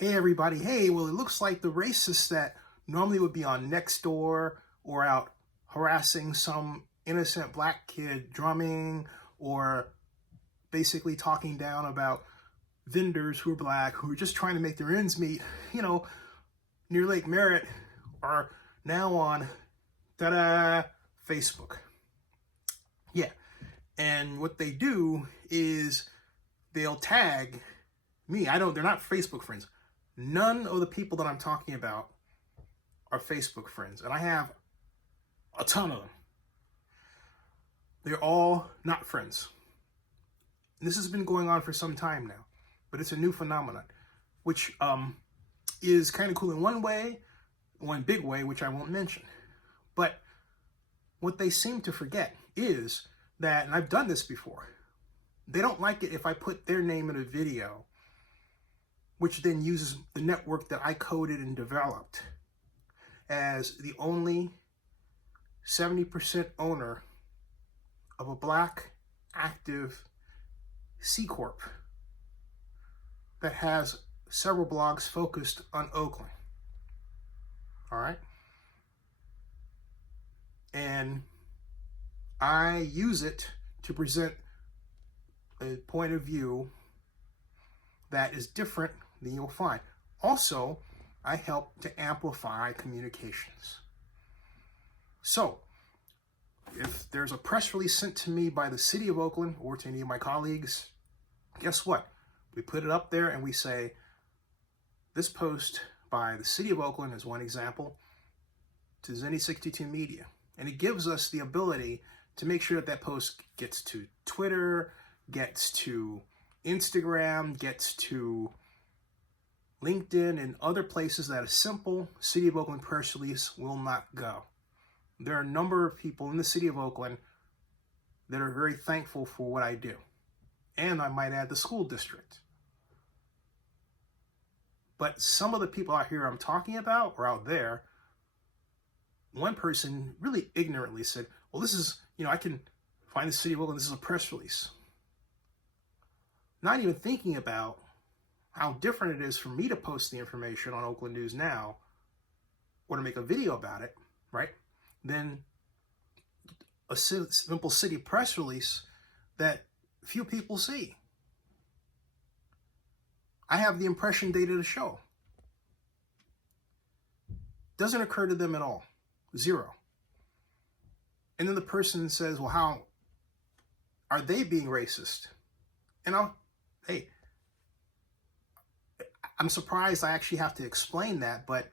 hey everybody, hey, well it looks like the racists that normally would be on Nextdoor or out harassing some innocent black kid drumming or basically talking down about vendors who are black who are just trying to make their ends meet, near Lake Merritt, are now on Facebook. Yeah. And what they do is they'll tag me. They're not Facebook friends. None of the people that I'm talking about are Facebook friends. And I have a ton of them. They're all not friends. And this has been going on for some time now, but it's a new phenomenon, which is kind of cool in one way, one big way, which I won't mention. But what they seem to forget is that, and I've done this before, they don't like it if I put their name in a video, which then uses the network that I coded and developed as the only 70% owner of a black active C Corp that has several blogs focused on Oakland. All right. And I use it to present a point of view that is different than you'll find. Also, I help to amplify communications. So, if there's a press release sent to me by the City of Oakland or to any of my colleagues, guess what? We put it up there and we say, this post by the City of Oakland is one example, to Zennie62Media. And it gives us the ability to make sure that that post gets to Twitter, gets to Instagram, gets to LinkedIn, and other places that a simple City of Oakland press release will not go. There are a number of people in the City of Oakland that are very thankful for what I do. And I might add the school district. But some of the people out here I'm talking about, or out there, one person really ignorantly said, well, this is, I can find the City of Oakland, this is a press release. Not even thinking about how different it is for me to post the information on Oakland News Now or to make a video about it, right? Than a simple city press release that few people see. I have the impression data to show. Doesn't occur to them at all. Zero. And then the person says, well, how are they being racist? And I'm surprised I actually have to explain that, but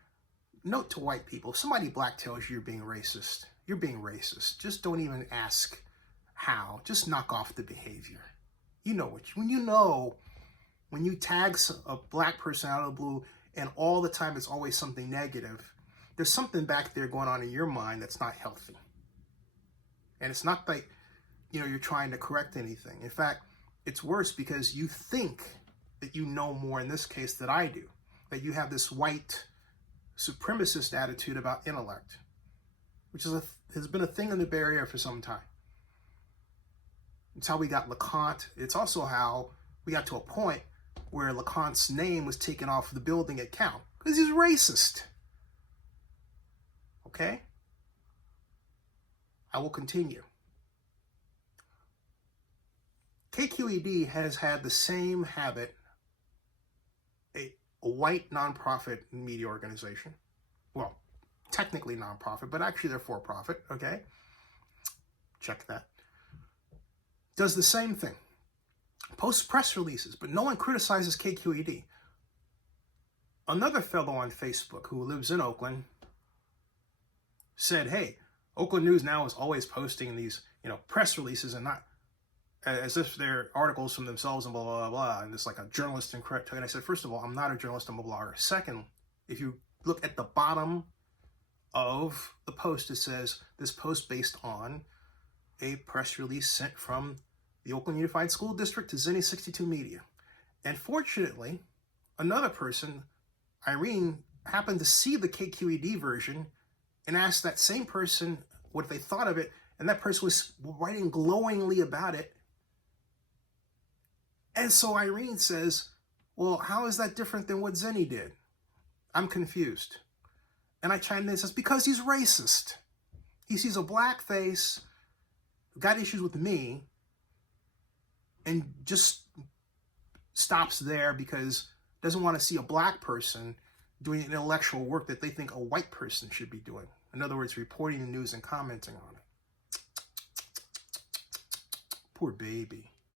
note to white people, if somebody black tells you you're being racist, you're being racist. Just don't even ask how. Just knock off the behavior. When you tag a black person out of the blue and all the time it's always something negative, there's something back there going on in your mind that's not healthy. And it's not like, you're trying to correct anything. In fact, it's worse because you think that you know more in this case than I do, that you have this white supremacist attitude about intellect, which has been a thing in the Bay Area for some time. It's how we got LeConte. It's also how we got to a point where LeConte's name was taken off the building at Cal because he's racist. Okay? I will continue. KQED has had the same habit, a white nonprofit media organization. Well, technically nonprofit, but actually they're for profit, okay? Check that. Does the same thing. Posts press releases, but no one criticizes KQED. Another fellow on Facebook who lives in Oakland said, hey, Oakland News Now is always posting these, press releases and not as if they're articles from themselves and blah, blah, blah, blah. And it's like a journalist and correct. And I said, first of all, I'm not a journalist, I'm a blogger. Second, if you look at the bottom of the post, it says this post based on a press release sent from the Oakland Unified School District to Zennie62Media. And fortunately, another person, Irene, happened to see the KQED version and asked that same person what they thought of it, and that person was writing glowingly about it. And so Irene says, Well, how is that different than what Zennie did? I'm confused. And I chimed in and says, because he's racist. He sees a black face, got issues with me, and just stops there because doesn't want to see a black person doing intellectual work that they think a white person should be doing. In other words, reporting the news and commenting on it. Poor baby.